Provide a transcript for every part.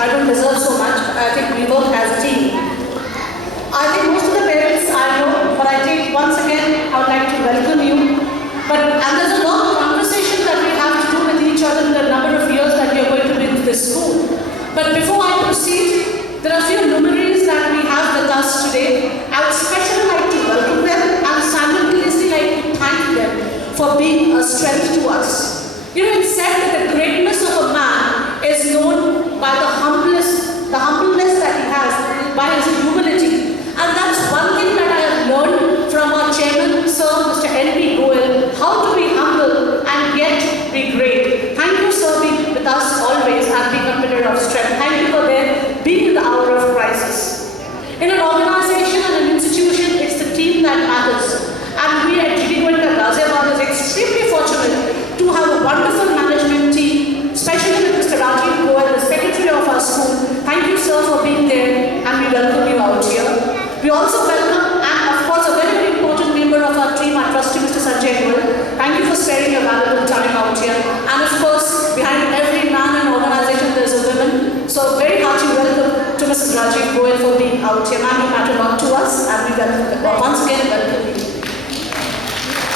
I don't deserve so much, but I think we work as a team. I think most of the parents I know, but I think once again I would like to welcome you. And there's a lot of conversation that we have to do with each other in the number of years that we are going to be in this school. But before I proceed, there are a few luminaries that we have with us today. I would especially like to welcome them and simultaneously like to thank them for being a strength to us. You know, it's said that the greatness of a man is known by the humbleness that he has, by his humility. And that's one thing that I have learned from our chairman, Sir Mr. N.B. Goel, how to be humble and yet be great. Thank you, sir, being with us always and being a pillar of strength. Thank you for being in the hour of crisis. In an organization and an institution, it's the team that matters. And we at GD Goenka Ghaziabad is extremely fortunate to have a wonderful management team, especially with Mr. Rajiv Goel, the secretary of our school. Thank you, sir, for being there, and we welcome you out here. We also welcome, and of course, a very, very important member of our team, our trustee, Mr. Sanjay Goel. Thank you for sparing your valuable time out here. And of course, behind every man and organization, there's a woman. So, very hearty welcome to Mrs. Rajiv Goel for being out here. Ma'am, you matter a lot to us, and we once again welcome you.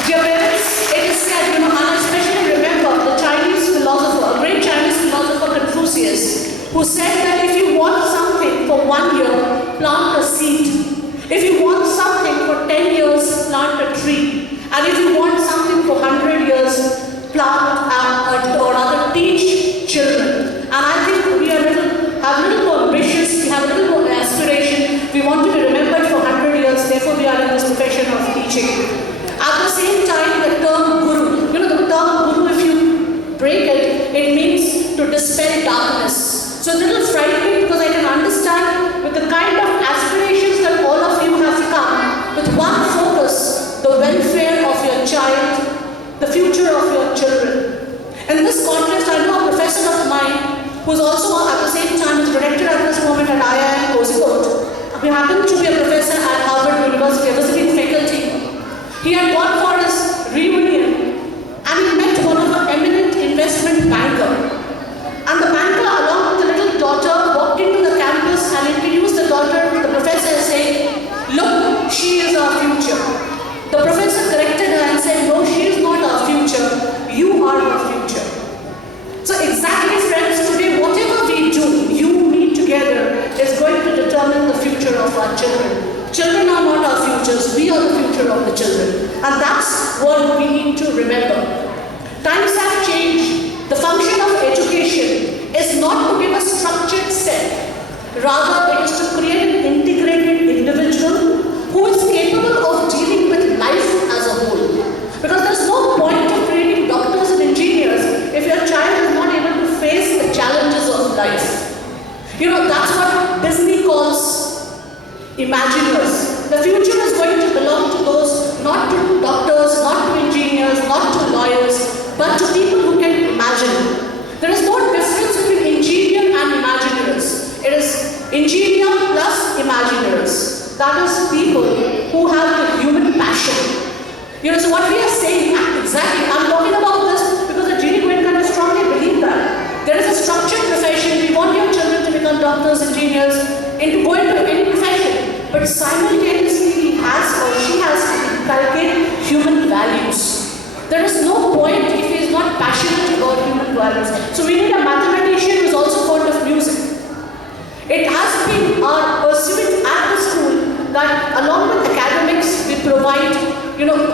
Dear parents, it is said, and I especially remember the Chinese philosopher, a great Chinese philosopher Confucius, who said that if you want something for 1 year, plant a seed. If you want something for 10 years, plant a tree. And if you want something for 100 years, plant or rather teach children. And I think we have a little more ambitious, we have a little more aspiration. We want you to remember it for 100 years, therefore we are in this profession of teaching. At the same time, the term guru, you know, the term guru, if you break it, it means to dispel darkness. So it's a little frightening because I can understand with the kind of aspirations that all of you have come, with one focus, the welfare of your child, the future of your children. In this context, I know a professor of mine who is also at the same time is director at this moment at IIM Kozhikode. We happen to be a professor at Harvard University, a visiting faculty. He had gone for his reunion and he met one of our eminent investment banker. And the banker, along with the little daughter, walked into the campus and introduced the daughter to the professor and saying, "Look, she is our future." The professor corrected her and said, "No, she is not our future. You are our future." So exactly, friends, today whatever we do, you, me together, is going to determine the future of our children. Children are not our futures, we are the future of the children. And that's what we need to remember. Times have changed. The function of education is not to give a structured set. Rather, it is to create an integrated individual who is capable of dealing with life as a whole. Because there's no point of creating doctors and engineers if your child is not able to face the challenges of life. You know, that's what Disney calls imaginers. The future is going to belong to those, not to doctors, not to engineers, not to lawyers, but to people who can imagine. There is no difference between engineer and imaginers. It is engineer plus imaginers. That is people who have the human passion. You know, so what we are saying, exactly, I'm talking about this because the GD Goenka strongly believe that. There is a structured profession. We want your children to become doctors, engineers, and to go into any profession. But simultaneously, he has or she has to inculcate human values. There is no point if he is not passionate about human values. So we need a mathematician who is also fond of music. It has been our pursuit at the school that along with academics, we provide,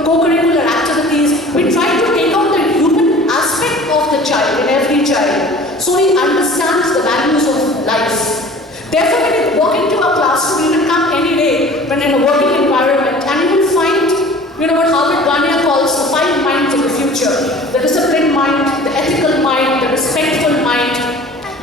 co-curricular activities. We try to take out the human aspect of the child in every child, so he understands the values of life. Therefore, when you walk into a classroom, you can come any day when in a working environment, and you will find, what Harvard Garnier calls the 5 minds of the future: the disciplined mind, the ethical mind, the respectful mind.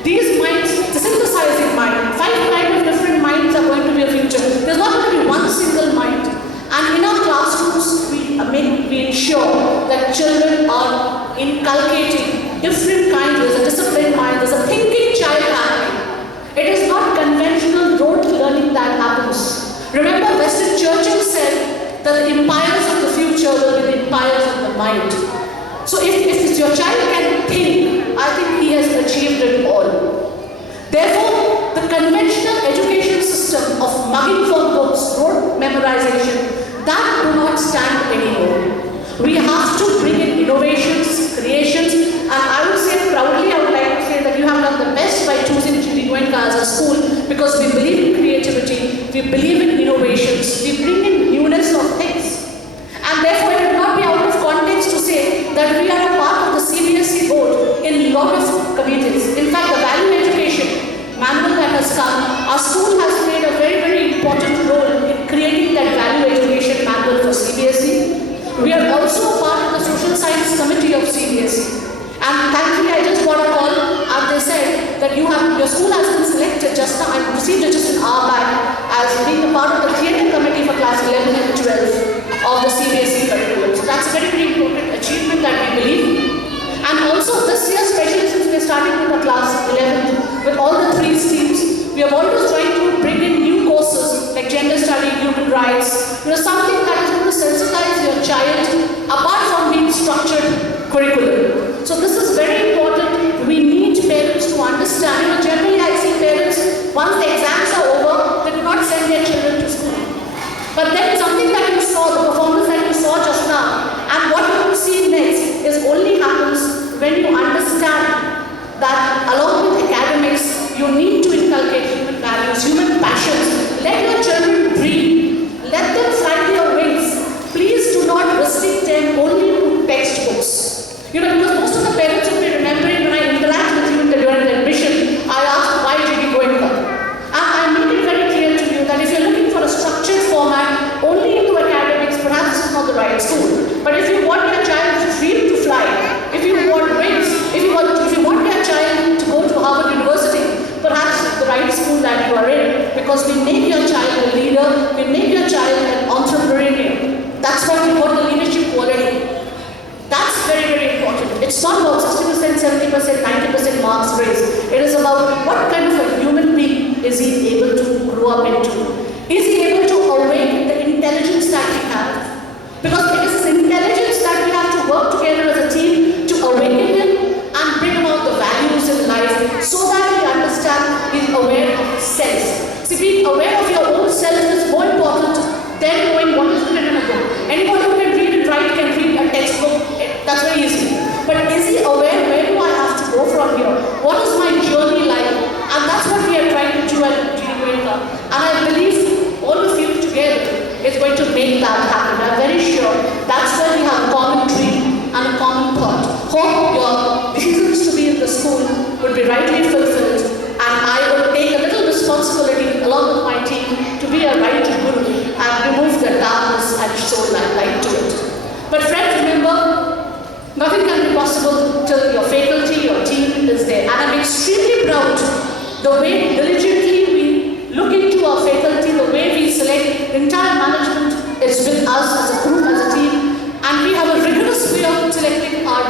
These minds, the synthesizing mind, 5 kinds of different minds are going to be a future. There's not going to be one single mind. And in our classrooms, we ensure that children are inculcating different kinds. There's a disciplined mind, there's a thinking child happening. It is not conventional rote learning that happens. Remember, Winston Churchill said that the empires of the future will be the empires of the mind. So if your child can think, I think he has achieved it all. Therefore, stand anymore. We have to bring in innovations, creations, and I would say proudly, I would like to say that you have done the best by choosing GD Goenka as a school, because we believe in creativity, we believe in innovations, we bring in newness of things. And therefore, it will not be out of context to say that we are a part of the CBSE board in a lot of committees. In fact, the value education manual that has come, our school has played a very, very important role in creating that value education manual for CBSE. We are also a part of the social science committee of CBSE. And thankfully, I just got a call and they said that your school has been selected just now. I received it just an hour back as being a part of the theatre committee for class 11 and 12 of the CBSE curriculum. So that's a very, very important achievement that we believe. And also this year, especially since we are starting with the class 11 with all the 3 streams, we have always tried to bring in new courses like gender study, human rights, something that is going to sensitize your child apart from being structured curriculum. So this is very important. We need parents to understand. Generally I see parents, once the exams are over, they do not send their children to school. But then something that you saw, the performance that you saw just now, and what you will see next is only happens when you understand that along with academics, you need to inculcate human values, human passions. Let your children dream. Let them fly their wings. Please do not restrict them only to textbooks. Because most of the parents will be remembering when I interact with you during the admission, I ask why GD Goenka. And I make it very clear to you that if you're looking for a structured format only into academics, perhaps this is not the right school. But if you want your child to dream to fly, if you want wings, if you want your child to go to Harvard University, perhaps it's the right school that you are in, because we make your child a leader, we make your child an entrepreneur. That's why we got the leadership quality. That's very, very important. It's not about 60%, 70%, 90% marks raised. It is about what kind of a human being is he able to grow up into. Is he able to awaken the intelligence that we have? Because it is this intelligence that we have to work together as a team to awaken him and bring about the values in life so that he understands, he's aware of himself. See, being aware of your own self is more important than knowing what is written in a book. Anyone who can read and write can read a textbook. That's very easy. But is he aware where do I have to go from here? What is my journey like? And that's what we are trying to do at GD Goenka. And I believe all of you together is going to make that happen. I'm very sure that's where we have a common dream and a common thought. Hope your decisions to be in the school will be rightly fulfilled. And I will take a little responsibility along with my team to be a right guru and remove the darkness and show that light to it. But friends, remember, nothing can be possible till your faculty, your team is there. And I'm extremely proud the way diligently we look into our faculty, the way we select. The entire management is with us as a group, as a team. And we have a rigorous way of selecting our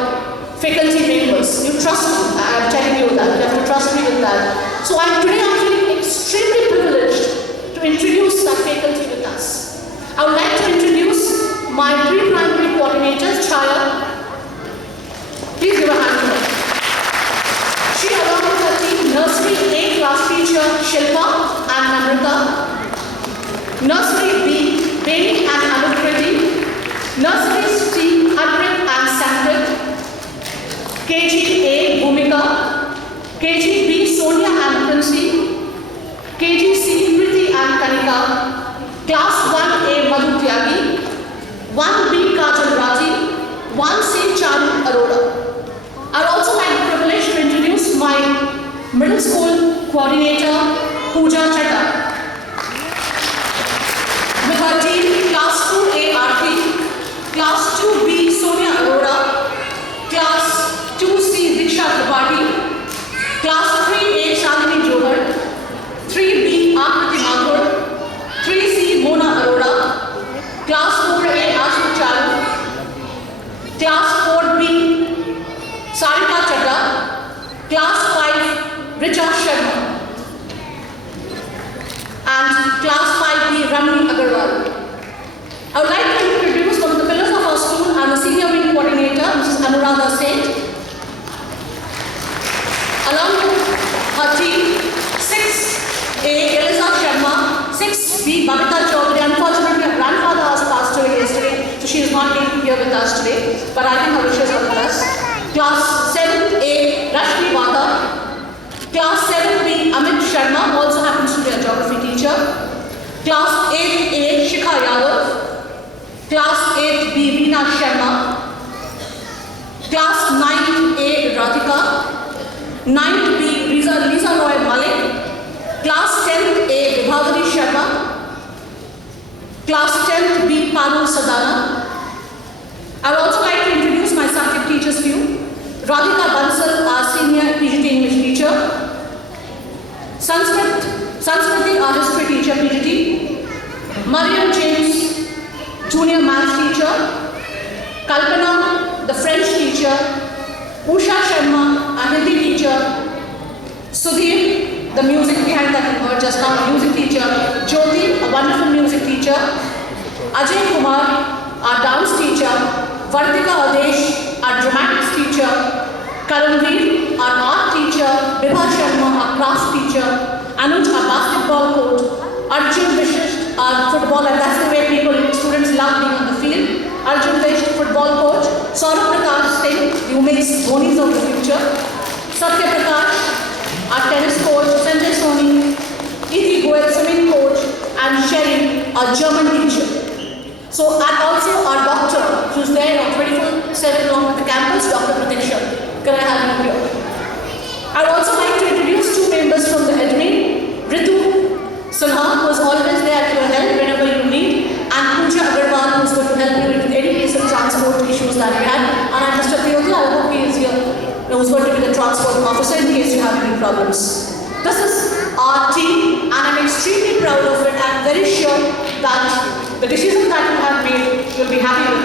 faculty members. You trust me, I'm telling you that. You have to trust me with that. So today I'm feeling extremely privileged to introduce that faculty with us. I would like to introduce my pre-primary coordinator, Chaya. Please give a hand to her. She, along with her team, Nursery A class teacher Shilpa and Namrata, Nursery B, Beni and Anukriti, Nursery C, Harpreet and Sanford, KG A, Bhumika, KG B, Sonia and Princy, KG C, Kriti and Kanika, Class 1A, Madhu Tyagi, 1B, Kajal Raji, 1C, Charu Arora. I'd also like the privilege to introduce my middle school coordinator, Pooja Chadha. With her team, Class 2A, Aarti, Class 2B, Sonia Arora, Class 2C, Diksha Tripathi, Class 3A, Shalini Johar, 3B, Akriti Mathur, 3C, Mona Arora, Class 4A, Ashu Charu, Class 4B, Sarika Chadha, Class 5, Richa Sharma, and Class 5B, Ramni Agarwal. I would like to introduce one of the pillars of our school and the senior wing coordinator, Mrs. Anuradha Seth. Along with her team, 6A, Eliza Sharma, 6B, Babita Chaudhary. Unfortunately, her grandfather has passed away yesterday. us today, but I think her wishes are with us. Class 7A, Rashmi Vada. Class 7B, Amit Sharma, also happens to be a geography teacher. Class 8A, Shikha Yadav. Class 8B, Veena Sharma. Class 9A, Radhika. 9B, Lisa Roy Malik. Class 10A, Vibhavani Sharma. Class 10B, Parul Sadana. I would also like to introduce my subject teachers to you. Radhika Bansal, our senior PGT English teacher. Sanskriti, our history teacher, PGT. Mariam James, junior maths teacher. Kalpana, the French teacher. Usha Sharma, our Hindi teacher. Sudhir, the music behind that you heard just now, music teacher. Jyoti, a wonderful music teacher. Ajay Kumar, our dance teacher. Vardika Adesh, our dramatics teacher. Karanveer, our art teacher. Bibha Sharma, our craft teacher. Anuj, our basketball coach. Arjun Vishish, our football, and that's the way students love being on the field. Arjun Vishish, football coach. Saurabh Prakash Singh, who makes Dhonis of the future. Satya Prakash, our tennis coach. Sanjay Soni, Iti Goel, swimming coach. And Sherry, our German teacher. So, and also our doctor, who's there on 24/7 along with the campus, Dr. Pratiksha. Can I have you here? I would also like to introduce two members from the admin. Ritu Sinha, who is always there at your help whenever you need, and Pooja Agarwal, who is going to help you with any case of transport issues that you had. And I'm Mr. Piyoti, I hope he is here, who's going to be the transport officer in case you have any problems. This is our team, and I'm extremely proud of it. I'm very sure that the decision that you have made, you'll be happy with.